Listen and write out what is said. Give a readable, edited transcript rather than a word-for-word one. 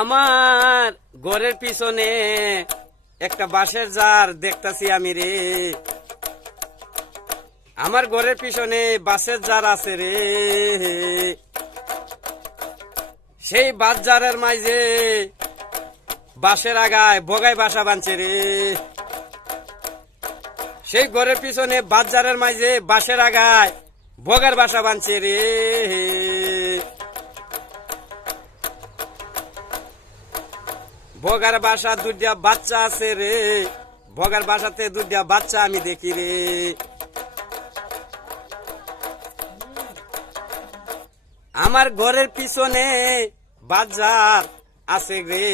আমার ঘরের পিছনে একটা বাঁশের জার দেখতাছি আমি রে। আমার ঘরের পিছনে বাঁশের জার আছে রে। সেই বাঁশ জারের মাঝে বাঁশের আগায় বগাই বাসা বাঁধছে রে। সেই ঘরের পিছনে বাঁশ জারের মাঝে বাঁশের আগায় বগার বাসা বাঁধছে রে। বগার বাসা দুইটা বাচ্চা আছে রে। বগার বাসাতে দুইটা বাচ্চা আমি দেখি রে। আমার ঘরের পিছনে বাজার আছে রে।